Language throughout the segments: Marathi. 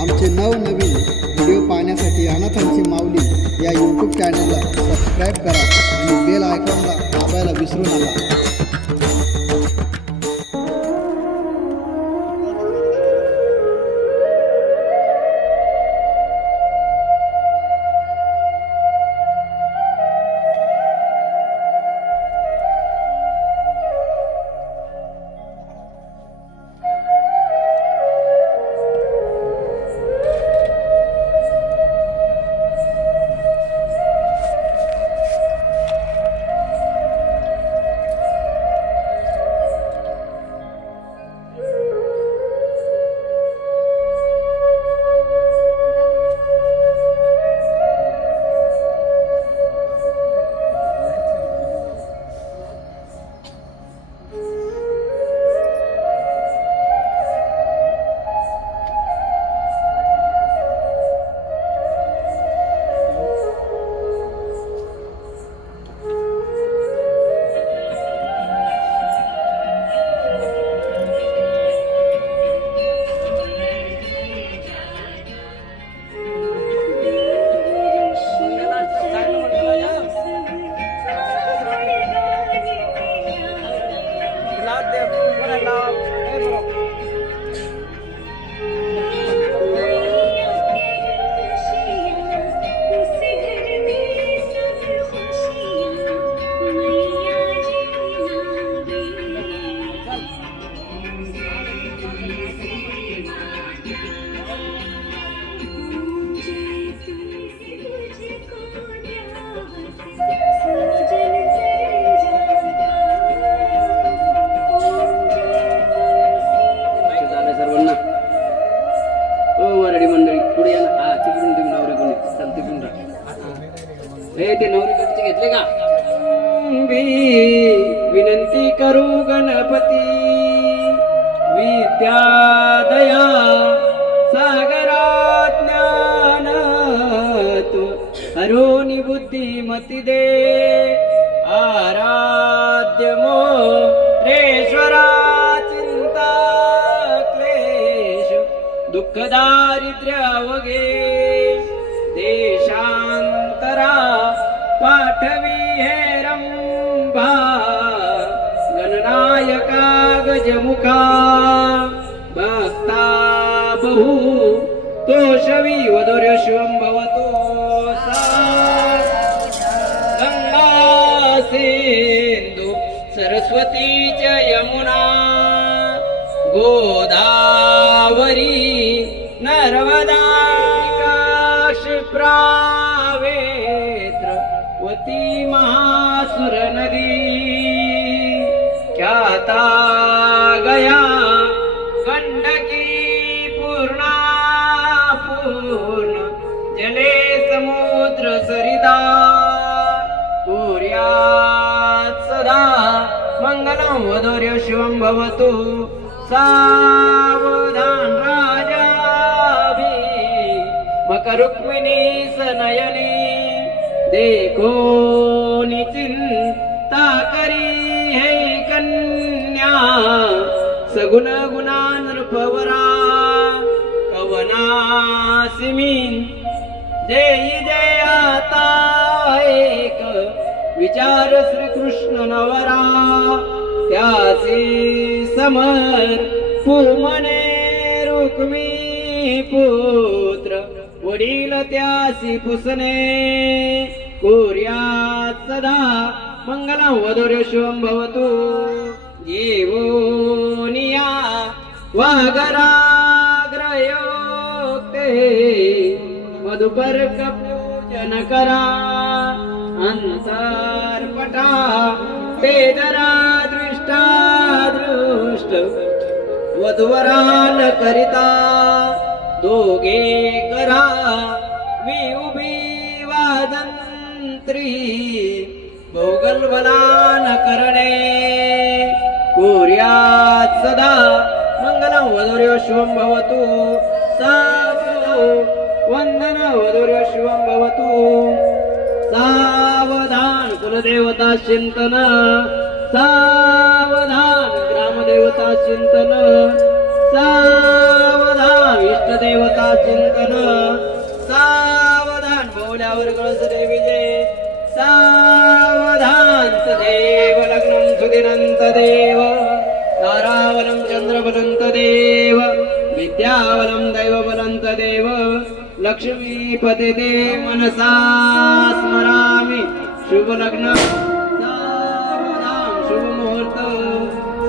आमचे नवनवीन व्हिडिओ पाहण्यासाठी अनाथांची माऊली या यूट्यूब चॅनलला सबस्क्राईब करा आणि बेल आयकॉनला दाबायला विसरू नका. त्या दया सागरा ज्ञान तू हरोनी बुद्धिमती दे आराध्य मोरेश्वरा चिंता क्लेश दुःख दारिद्र्य वगे देशांतरा पाठवी हे रंभा गणनायका गजमुखा। तोषवी वधुर्य शिवं भवतो गंगा सिंधु सरस्वती च यमुना गोदावरी नर्मदा क्षिप्रा वेत्रवती महासुर नदी ख्याता मङ्गलं वधुर्य शिवं भवतु। सावधान राजाभि। मकरुक्मिणी सनयनी। देखो चिंता करी हे कन्या। सगुण गुणा नृपवरा कवनासिमीन जय जयाता एक। विचार श्री कृष्ण नवरा। त्याचे समर पुमने रुक्मी पुत्र. वडील त्यासी पुसने कोर्या सदा मंगला वधुर्य भवतु. जीवोनिया वागराग्रयोक्ते मधुपर्क पूजन करा. अंतर्पटा पेदरा वधुवरान करिता दोघे करा वि उभी वादंत्री भोगलवलान करणे कोर्या सदा मंगलं वधुर्यो शिवं भवतु। सावो वंदन वधुर्य शुभं भवतु। सावधान कुलदेवता चिंतन। सावधान देवता चिंतन. सावधान इष्टदेवता चिंतन. सावधान भोवल्यावर कळस विजय. सावधान देव लग्न सुदिनंत देव. तारावलं चंद्रबलंत देव. विद्यावलं दैवबलंत देव. लक्ष्मीपते ते मनसा स्मरामि. शुभ लग्न सावधान शुभ मुहूर्त.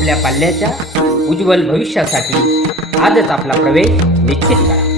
आपल्या पाल्याच्या उज्ज्वल भविष्यासाठी आजच आपला प्रवेश निश्चित करा.